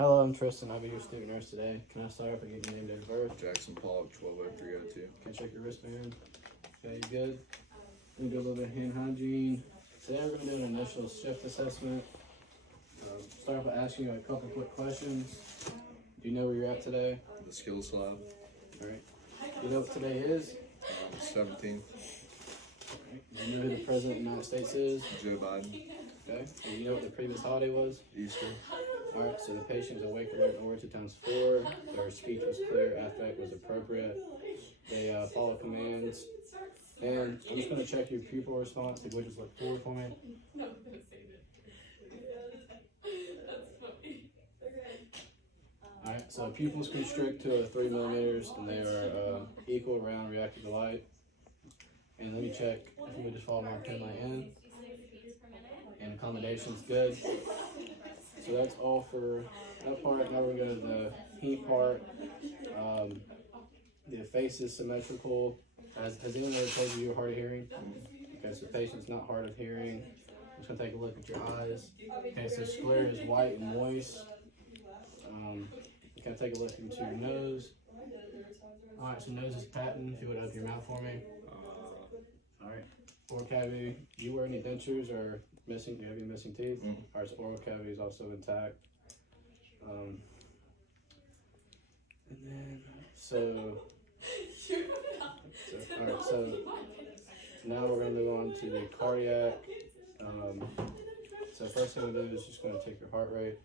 Hello, I'm Tristan. I'll be your student nurse today. Can I start off and get your name, date of birth? Jackson Pollock, 120302. Can I check your wristband? Okay, you good? We do a little bit of hand hygiene. Today we're going to do an initial shift assessment. Start off by asking you a couple quick questions. Do you know where you're at today? The skills lab, Alright. Do you know what today is? 17th. Alright. Do you know who the President of the United States is? Joe Biden, Okay. Do you know what the previous holiday was? Easter. Alright, so the patient is awake, alert, and alert 2 times 4. Their speech was clear, affect was appropriate. They follow commands. And I'm just going to check your pupil response. If you would just look forward for me. No, don't say that. That's funny. Alright, so pupils constrict to 3 millimeters and they are equal, round, reactive to light. And let me check if you would just follow my pen light in. And accommodation's good. So that's all for that part. Now we're going to go to the heat part. The face is symmetrical. Has anyone ever told you you're hard of hearing? Okay, so the patient's not hard of hearing. I'm just going to take a look at your eyes. Okay, so sclera is white and moist. You can take a look into your nose. Alright, so nose is patent. If you would open your mouth for me. Alright, oral cavity. Do you wear any dentures or missing? Do you have any missing teeth? Alright, so oral cavity is also intact. And then, alright, so now we're going to move on to the cardiac. So first thing to do is just going to take your heart rate.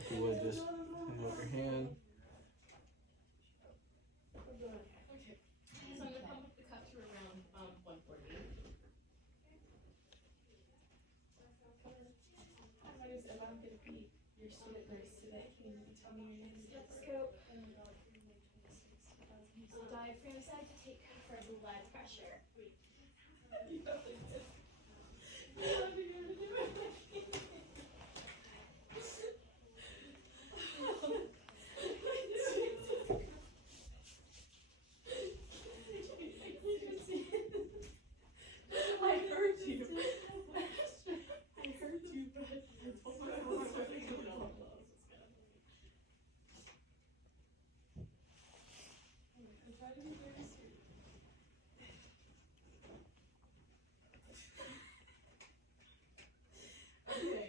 If you would just hold up your hand. Okay. So I'm gonna pump up the cuff to around 140. If I'm gonna be your student nurse today, can you tell me your name? Stethoscope. So diaphragm side to take for blood pressure. I heard you. I heard you, but I told myself I was going to I try to be very serious. Okay,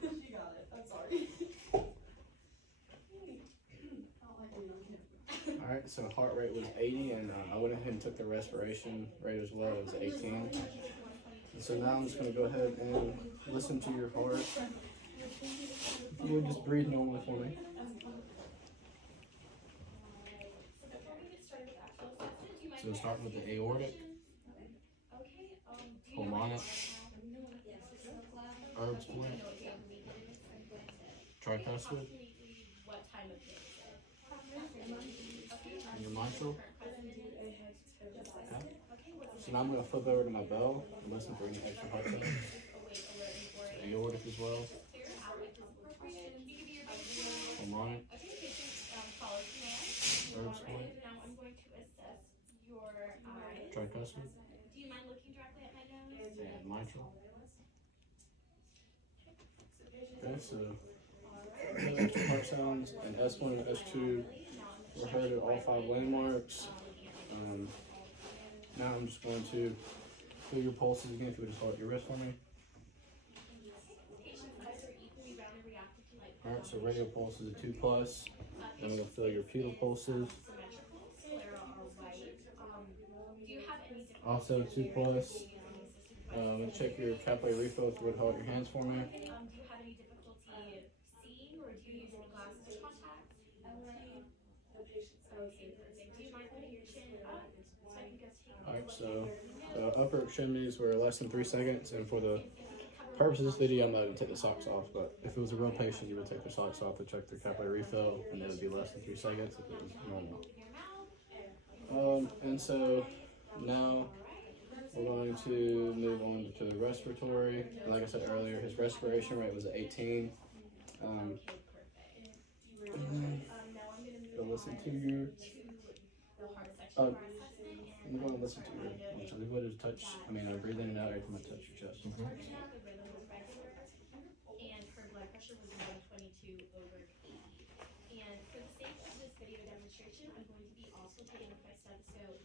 she got it. I'm sorry. Alright, so heart rate was 80 and I went ahead and took the respiration rate as well. It was 18. And so now I'm just going to go ahead and listen to your heart. If you would just breathe normally for me. So start with the aortic, pulmonic, Erb's point, tricuspid, and your mitral. Okay. So now I'm going to flip over to my bell and listen for any extra heart sounds. So aortic as well. Pulmonic, Erb's point, tricuspid, and mitral. Okay, so no extra heart sounds, and S1 and S2 were heard at all 5 landmarks. Now I'm just going to feel your pulses again. If you would just hold up your wrist for me. Alright, so radial pulse is a 2+. Then we'll feel your pedal pulses. Also 2+. Check your capillary refill if you would hold your hands for me. Do you have any difficulty seeing, or do you use any glasses or contacts? Okay, perfect. Do you mind putting your chin up so I can just take a Alright, look so at your the upper extremities were less than 3 seconds, and for the purpose of this video, I'm not going to take the socks off, but if it was a real patient, you would take their socks off to check their capillary refill, and it would be less than 3 seconds if it was normal. And so now we're going to move on to the respiratory. Like I said earlier, his respiration rate was 18. Go listen to your. I'm going to listen to your. So we would have touch. Breathe in and out every time I touch your chest. And her blood pressure was 122/80. demonstration, I'm going to be also putting a stethoscope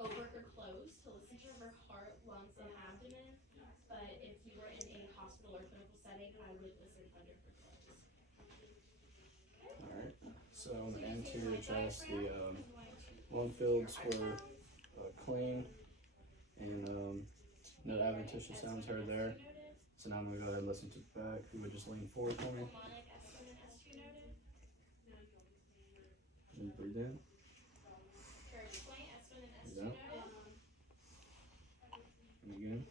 over her clothes to listen to her heart, lungs, and abdomen. But if you were in a hospital or clinical setting, I would listen under her clothes. Alright, so on the anterior chest, the lung fields were clean, and no adventitious sounds heard there. So now I'm going to go ahead and listen to the back. If you would just lean forward for me. And breathe in. Breathe out. And again.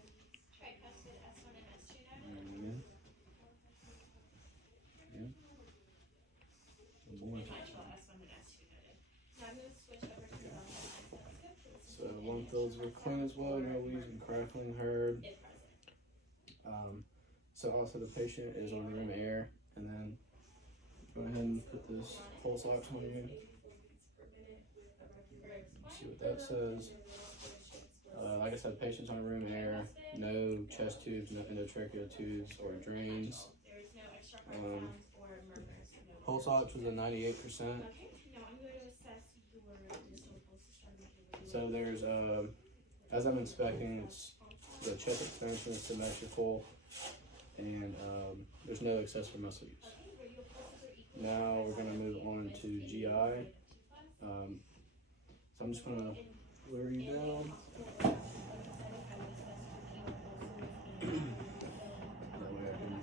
And again. Again. One more time. So lung fields were clean as well, no wheezing, crackling heard. So also the patient is on room air, and then go ahead and put this pulse ox on you. See what that says. Like I said, patient's on room air, no chest tubes, no endotracheal tubes or drains. Pulse ox was a 98%. So there's, as I'm inspecting, the chest expansion is symmetrical, and there's no excessive muscle use. Now we're going to move on to GI. So I'm just going to lower you down. That way I can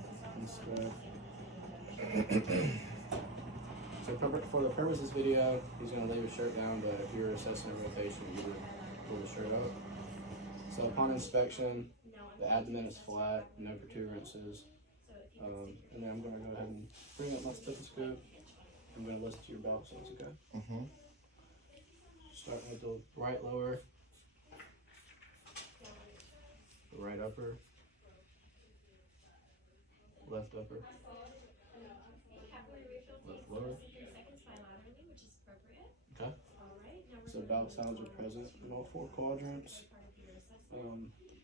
inspect. So for the purpose of this video, he's going to leave his shirt down, but if you're assessing a rotation, you would pull the shirt up. So upon inspection, the abdomen is flat, no protuberances. And then I'm going to go ahead and bring up my stethoscope. I'm going to listen to your bowel sounds, okay? Mm-hmm. Starting with the right lower, the right upper, left upper, left lower. Okay. So bowel sounds are present in all 4 quadrants.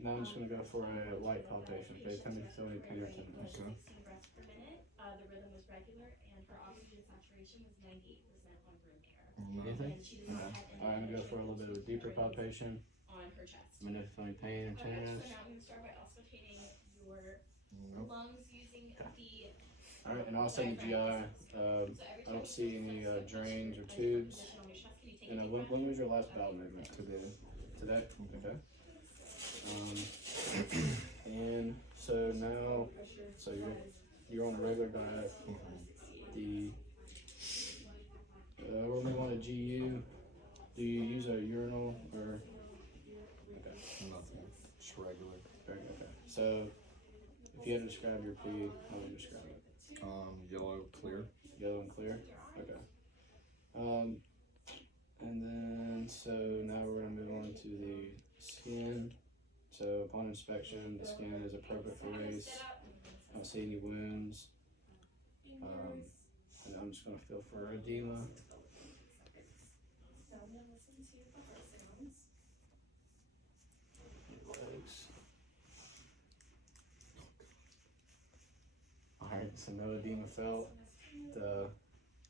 Now I'm just going to go for a light palpation. Okay, tell me if you feel any pain or tenderness. Okay. The rhythm was regular, and her oxygen saturation was 98% on room air. Anything? And she Okay. I'm going to go for a little bit of a deeper palpation. On her chest. I'm going to feel any pain or So tenderness. now I'm going to start by auscultating your lungs using the. Alright, and also in the GI, I don't see any drains or tubes. And when was your last bowel movement? Today. Today? Okay. And so now, so you're on a regular diet. We'll move on to GU. Do you use a urinal or? Okay. Nothing. Just regular. Okay. So if you had to describe your pee, how would you describe it? Yellow, clear. Yellow and clear? Okay. And then, so now we're going to move on to the skin. So upon inspection, the skin is appropriate for race. I don't see any wounds. And I'm just going to feel for edema. Legs. Alright, so no edema felt. The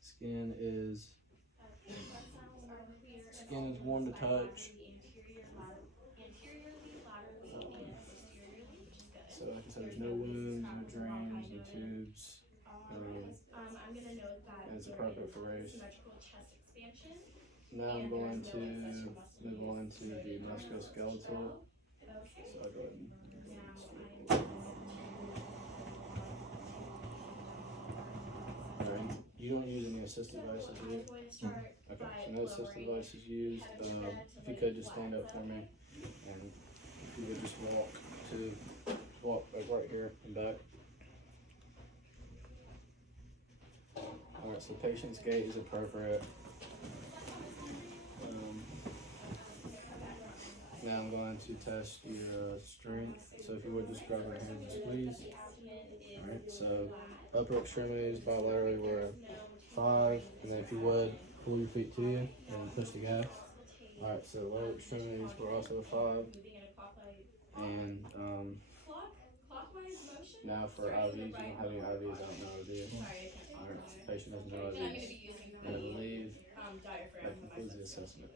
skin is warm to touch. So like I said, there's no wounds, no drains, no tubes. I'm going to note that And it's appropriate for race. symmetrical chest expansion. Now I'm going to move on to the musculoskeletal. So I'll go ahead and Alright, you don't use any assistive devices, do you? Okay, so no assistive devices used. If you could just stand up for me, and if you would just walk like right here and back. Alright, so the patient's gait is appropriate. Now I'm going to test your strength. So if you would just grab my hand and squeeze. Alright, so upper extremities bilaterally were 5, and then if you would, pull your feet to you and push the gas. Alright, so lower extremities were also 5. And now for IVs, you don't have any IVs, I don't know, do you? Alright, so the patient has no IVs. And I believe assessment.